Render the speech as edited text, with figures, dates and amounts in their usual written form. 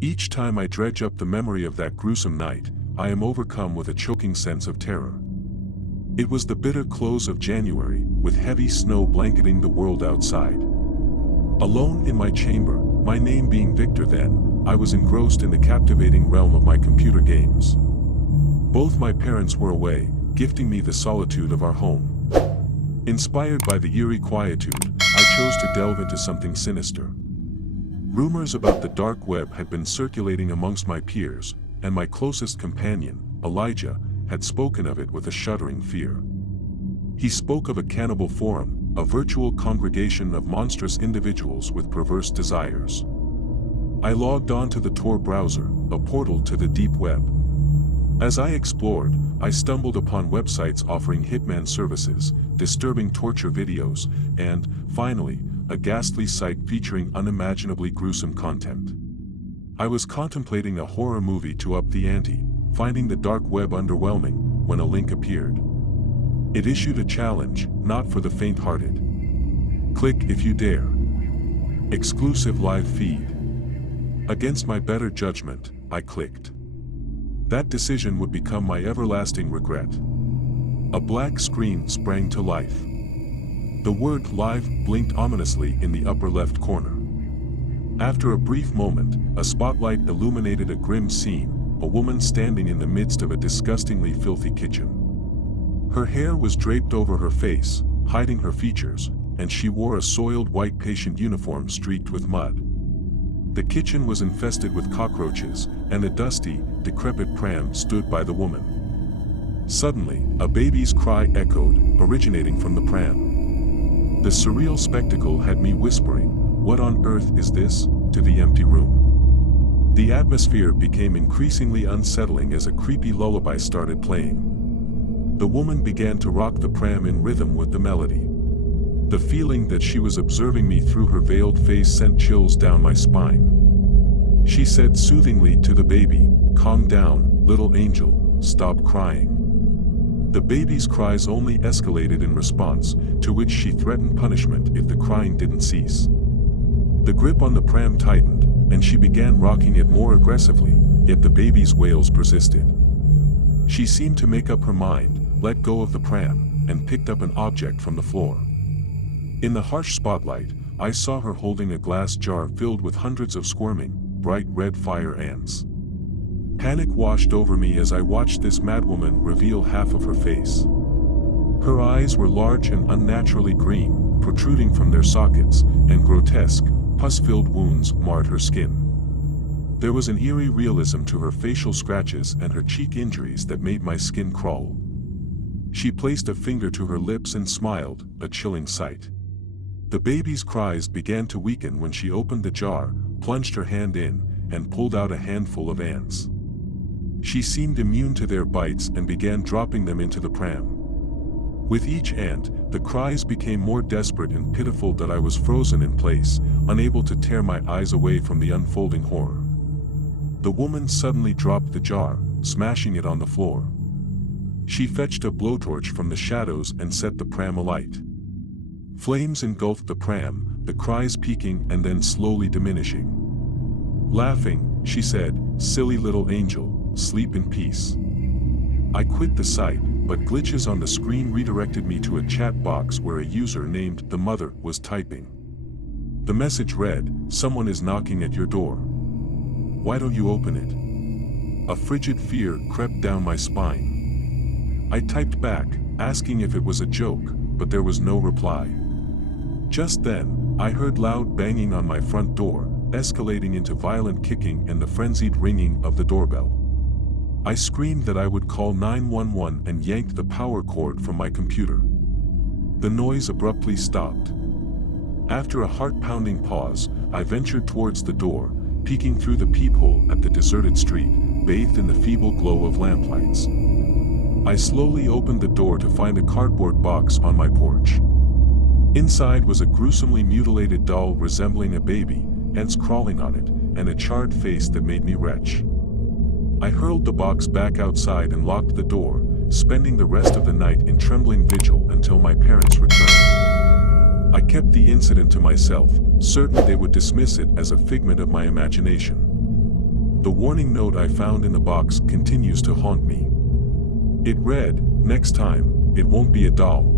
Each time I dredge up the memory of that gruesome night, I am overcome with a choking sense of terror. It was the bitter close of January, with heavy snow blanketing the world outside. Alone in my chamber, my name being Victor then, I was engrossed in the captivating realm of my computer games. Both my parents were away, gifting me the solitude of our home. Inspired by the eerie quietude, I chose to delve into something sinister. Rumors about the dark web had been circulating amongst my peers, and my closest companion, Elijah, had spoken of it with a shuddering fear. He spoke of a cannibal forum, a virtual congregation of monstrous individuals with perverse desires. I logged on to the Tor browser, a portal to the deep web. As I explored, I stumbled upon websites offering hitman services, disturbing torture videos, and, finally, a ghastly site featuring unimaginably gruesome content. I was contemplating a horror movie to up the ante, finding the dark web underwhelming, when a link appeared. It issued a challenge, not for the faint-hearted. Click if you dare. Exclusive live feed. Against my better judgment, I clicked. That decision would become my everlasting regret. A black screen sprang to life. The word "live" blinked ominously in the upper left corner. After a brief moment, a spotlight illuminated a grim scene, a woman standing in the midst of a disgustingly filthy kitchen. Her hair was draped over her face, hiding her features, and she wore a soiled white patient uniform streaked with mud. The kitchen was infested with cockroaches, and a dusty, decrepit pram stood by the woman. Suddenly, a baby's cry echoed, originating from the pram. The surreal spectacle had me whispering, "What on earth is this?" to the empty room. The atmosphere became increasingly unsettling as a creepy lullaby started playing. The woman began to rock the pram in rhythm with the melody. The feeling that she was observing me through her veiled face sent chills down my spine. She said soothingly to the baby, "Calm down, little angel, stop crying." The baby's cries only escalated in response, to which she threatened punishment if the crying didn't cease. The grip on the pram tightened, and she began rocking it more aggressively, yet the baby's wails persisted. She seemed to make up her mind, let go of the pram, and picked up an object from the floor. In the harsh spotlight, I saw her holding a glass jar filled with hundreds of squirming, bright red fire ants. Panic washed over me as I watched this madwoman reveal half of her face. Her eyes were large and unnaturally green, protruding from their sockets, and grotesque, pus-filled wounds marred her skin. There was an eerie realism to her facial scratches and her cheek injuries that made my skin crawl. She placed a finger to her lips and smiled, a chilling sight. The baby's cries began to weaken when she opened the jar, plunged her hand in, and pulled out a handful of ants. She seemed immune to their bites and began dropping them into the pram. With each ant, the cries became more desperate and pitiful that I was frozen in place, unable to tear my eyes away from the unfolding horror. The woman suddenly dropped the jar, smashing it on the floor. She fetched a blowtorch from the shadows and set the pram alight. Flames engulfed the pram, the cries peaking and then slowly diminishing. Laughing, she said, "Silly little angel, sleep in peace." I quit the site, but glitches on the screen redirected me to a chat box where a user named The Mother was typing. The message read, "Someone is knocking at your door. Why don't you open it?" A frigid fear crept down my spine. I typed back, asking if it was a joke, but there was no reply. Just then, I heard loud banging on my front door, escalating into violent kicking and the frenzied ringing of the doorbell. I screamed that I would call 911 and yanked the power cord from my computer. The noise abruptly stopped. After a heart-pounding pause, I ventured towards the door, peeking through the peephole at the deserted street, bathed in the feeble glow of lamplights. I slowly opened the door to find a cardboard box on my porch. Inside was a gruesomely mutilated doll resembling a baby, ants crawling on it, and a charred face that made me retch. I hurled the box back outside and locked the door, spending the rest of the night in trembling vigil until my parents returned. I kept the incident to myself, certain they would dismiss it as a figment of my imagination. The warning note I found in the box continues to haunt me. It read, "Next time, it won't be a doll.